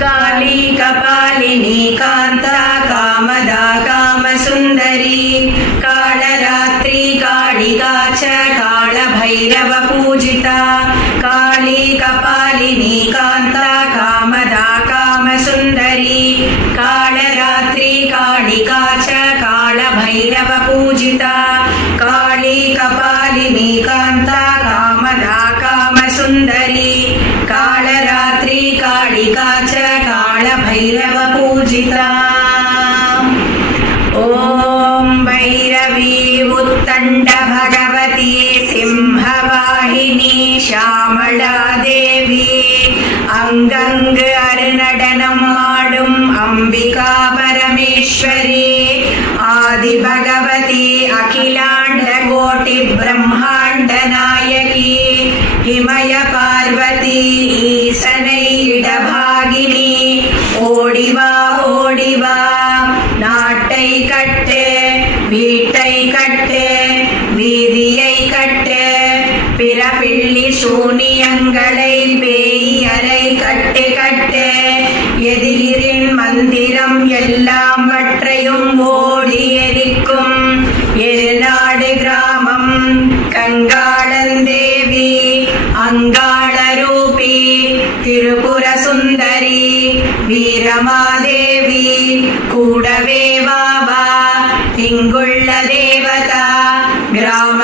काली कपालिनी कांता कामदा कामसुंदरी कालरात्रि कालिका च कालभैरव पूजिता काली कपालिनी कांता कामदा कामसुंदरी कालरात्रि कालिका च कालभैरव पूजिता काली कपालिनी कांता कामदा कामसुंदरी कालरात्रि कालिका च कालभैरव पूजिता। ओम भैरवी उत्तंड भगवती सिंहवाहिनी श्यामला देवी अंगंग अर्नडनम आडुम अंबिका परमेश्वरी आदि भगवती अखिलांड कोटि ब्रह्मांड नायकी हिमय पार्वती ईसनै इडभागिनी ओडिवा ओडिवा नाट्टै कट्टे வீட்டை கட்டு வீதியை கட்டு பிறப்பிள்ளி சூனியங்களை பேயரை கட்டு கட்டு எதிரின் மந்திரம் எல்லாம் வற்றையும் ஓடி எரிக்கும் எருநாடு கிராமம் கங்காளந்தேவி அங்காள ரூபி திரிபுர சுந்தரி வீரமாதேவி கூடவே வாவா இங்குள்ள தேவதா கிராம